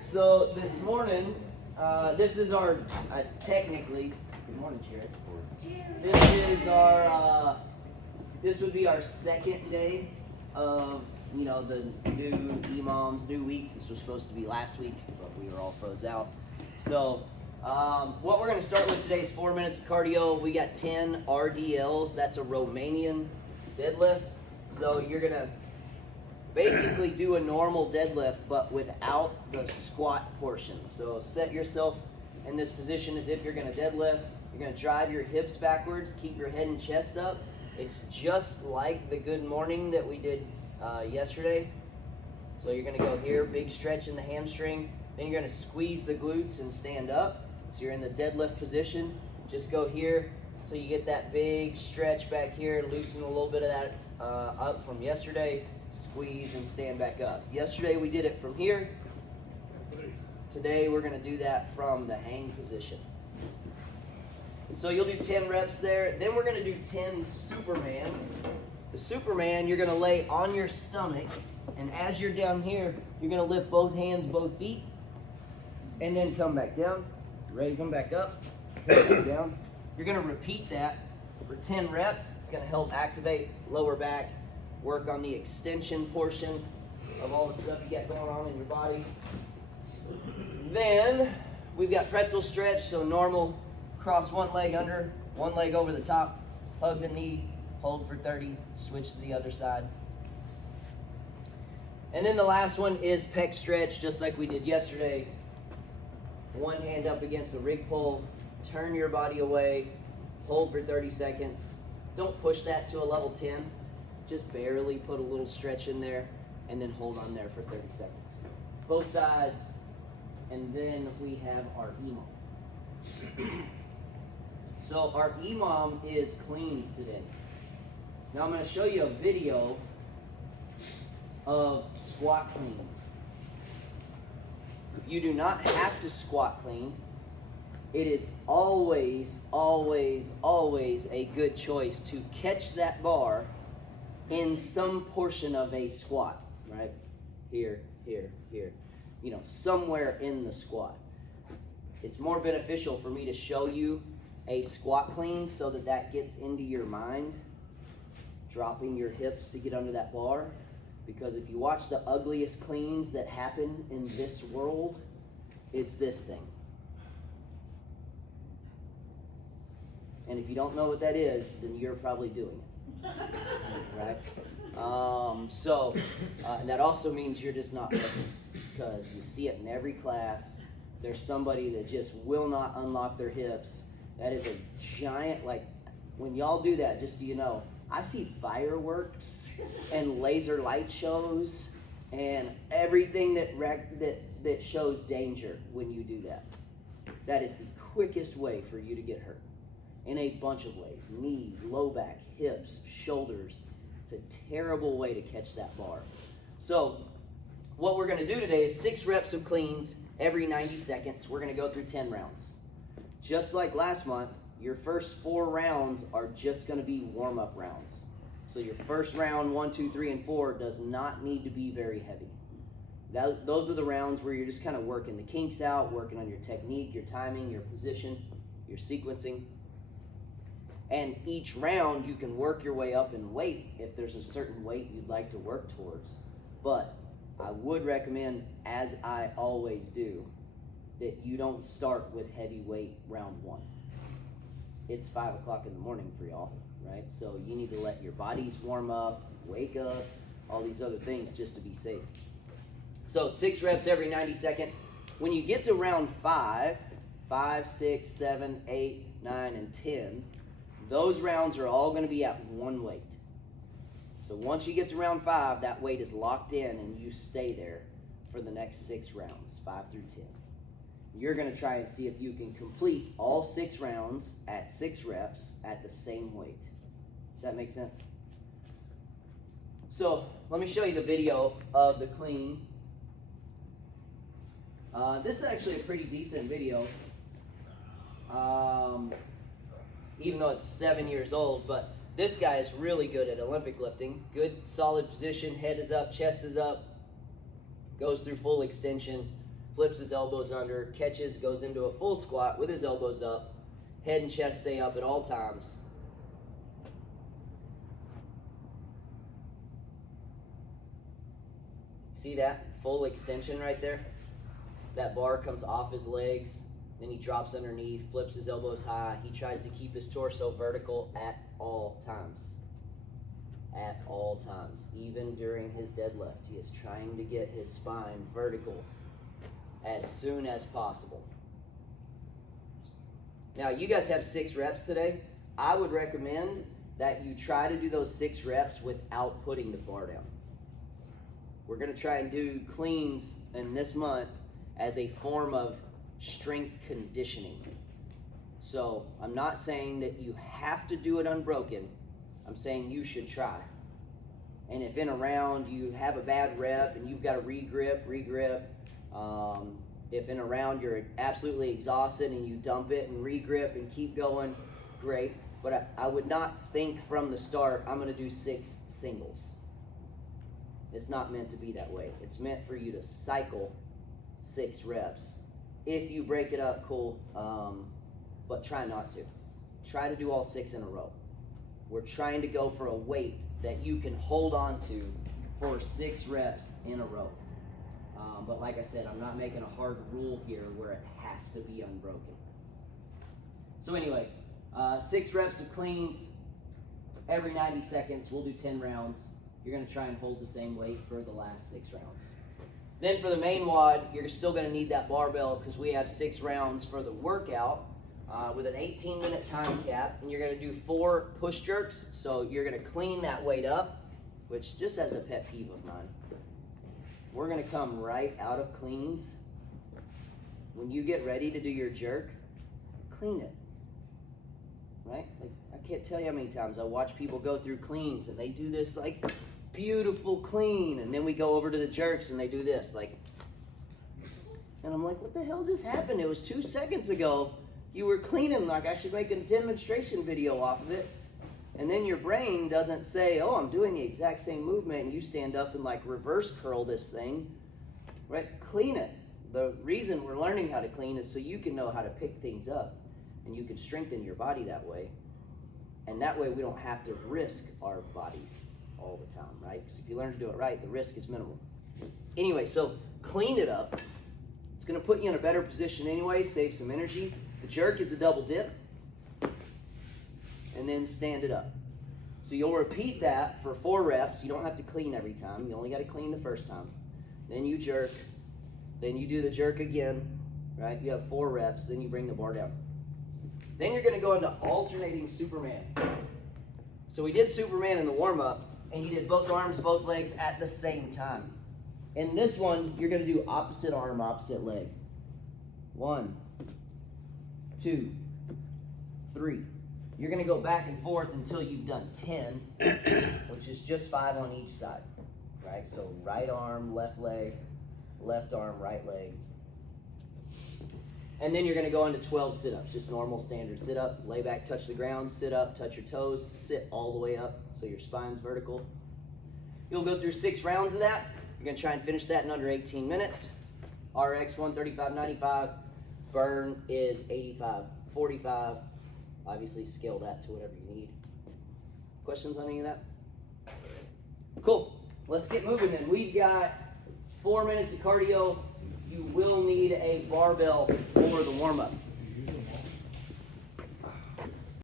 So this morning, this is our, technically, good morning, Jared. This is our, this would be our second day of, the new EMOMs, new weeks. This was supposed to be last week, but we were all froze out. So what we're going to start with today is 4 minutes of cardio. We got 10 RDLs. That's a Romanian deadlift. So you're going to basically do a normal deadlift, but without the squat portion. So set yourself in this position as if you're going to deadlift. You're going to drive your hips backwards, keep your head and chest up. It's just like the good morning that we did yesterday. So you're going to go here, big stretch in the hamstring. Then you're going to squeeze the glutes and stand up. So you're in the deadlift position. Just go here so you get that big stretch back here, loosen a little bit of that up from yesterday. Squeeze and stand back up. Yesterday we did it from here. Today we're going to do that from the hang position. So you'll do 10 reps there. Then we're going to do 10 Supermans. The Superman, you're going to lay on your stomach, and as you're down here, you're going to lift both hands, both feet, and then come back down. Raise them back up, come back down. You're going to repeat that for 10 reps. It's going to help activate lower back, work on the extension portion of all the stuff you got going on in your body. Then we've got pretzel stretch, so normal, cross one leg under, one leg over the top, hug the knee, hold for 30, switch to the other side. And then the last one is pec stretch, just like we did yesterday. One hand up against the rig pole, turn your body away, hold for 30 seconds. Don't push that to a level 10. Just barely put a little stretch in there and then hold on there for 30 seconds. Both sides, and then we have our EMOM. So our EMOM is cleans today. Now I'm going to show you a video of squat cleans. You do not have to squat clean. It is always, always, always a good choice to catch that bar in some portion of a squat, right? Here, here, here. Somewhere in the squat. It's more beneficial for me to show you a squat clean so that gets into your mind, dropping your hips to get under that bar. Because if you watch the ugliest cleans that happen in this world, it's this thing. And if you don't know what that is, then you're probably doing it. Right? And that also means you're just not looking, because you see it in every class. There's somebody that just will not unlock their hips. That is a giant, when y'all do that, just so you know, I see fireworks and laser light shows and everything that shows danger when you do that. That is the quickest way for you to get hurt. In a bunch of ways. Knees, low back, hips, shoulders. It's a terrible way to catch that bar. So what we're going to do today is 6 reps of cleans every 90 seconds. We're going to go through 10 rounds. Just like last month, your first 4 rounds are just going to be warm-up rounds. So your first round, 1, 2, 3, and 4, does not need to be very heavy. Those are the rounds where you're just kind of working the kinks out, working on your technique, your timing, your position, your sequencing. And each round, you can work your way up in weight if there's a certain weight you'd like to work towards. But I would recommend, as I always do, that you don't start with heavy weight round 1. It's 5 o'clock in the morning for y'all, right? So you need to let your bodies warm up, wake up, all these other things just to be safe. So 6 reps every 90 seconds. When you get to round 5, 6, 7, 8, 9, and 10, those rounds are all going to be at one weight. So once you get to round 5, that weight is locked in and you stay there for the next 6 rounds, 5 through 10. You're going to try and see if you can complete all 6 rounds at 6 reps at the same weight. Does that make sense? So let me show you the video of the clean. This is actually a pretty decent video. Even though it's 7 years old, but this guy is really good at Olympic lifting. Good, solid position, head is up, chest is up, goes through full extension. flips his elbows under, catches, goes into a full squat with his elbows up, head and chest stay up at all times. See that full extension right there? That bar comes off his legs, then he drops underneath, flips his elbows high. He tries to keep his torso vertical at all times. At all times. Even during his deadlift, he is trying to get his spine vertical as soon as possible. Now, you guys have 6 reps today. I would recommend that you try to do those 6 reps without putting the bar down. We're going to try and do cleans in this month as a form of strength conditioning. So I'm not saying that you have to do it unbroken. I'm saying you should try. And if in a round you have a bad rep and you've got to regrip. If in a round you're absolutely exhausted and you dump it and regrip and keep going, great. But I would not think from the start, I'm going to do 6 singles. It's not meant to be that way. It's meant for you to cycle 6 reps. If you break it up, cool, but try not to. Try to do all 6 in a row. We're trying to go for a weight that you can hold on to for 6 reps in a row. But like I said, I'm not making a hard rule here where it has to be unbroken. So anyway, 6 reps of cleans every 90 seconds. We'll do 10 rounds. You're going to try and hold the same weight for the last 6 rounds. Then for the main WOD, you're still going to need that barbell because we have 6 rounds for the workout with an 18-minute time cap. And you're going to do 4 push jerks. So you're going to clean that weight up, which just as a pet peeve of mine. We're going to come right out of cleans. When you get ready to do your jerk, clean it. Right? Like, I can't tell you how many times I watch people go through cleans and they do this like beautiful clean, and then we go over to the jerks and they do this like, and I'm like, what the hell just happened? It was 2 seconds ago you were cleaning, like I should make a demonstration video off of it. And then your brain doesn't say, oh, I'm doing the exact same movement, and you stand up and like reverse curl this thing, right? Clean it. The reason we're learning how to clean is so you can know how to pick things up and you can strengthen your body that way. And that way we don't have to risk our bodies all the time, right? Because if you learn to do it right, the risk is minimal. Anyway, so clean it up. It's going to put you in a better position anyway, save some energy. The jerk is a double dip. And then stand it up. So you'll repeat that for 4 reps. You don't have to clean every time. You only got to clean the first time. Then you jerk. Then you do the jerk again, right? You have 4 reps. Then you bring the bar down. Then you're going to go into alternating Superman. So we did Superman in the warm-up, and you did both arms, both legs at the same time. In this one, you're going to do opposite arm, opposite leg. 1, 2, 3. You're going to go back and forth until you've done 10, which is just 5 on each side, right? So right arm, left leg, left arm, right leg. And then you're going to go into 12 sit-ups, just normal standard sit-up. Lay back, touch the ground, sit up, touch your toes, sit all the way up so your spine's vertical. You'll go through 6 rounds of that. You're going to try and finish that in under 18 minutes. RX 135.95. Burn is 85.45. Obviously, scale that to whatever you need. Questions on any of that? Cool. Let's get moving then. We've got 4 minutes of cardio. You will need a barbell for the warm-up.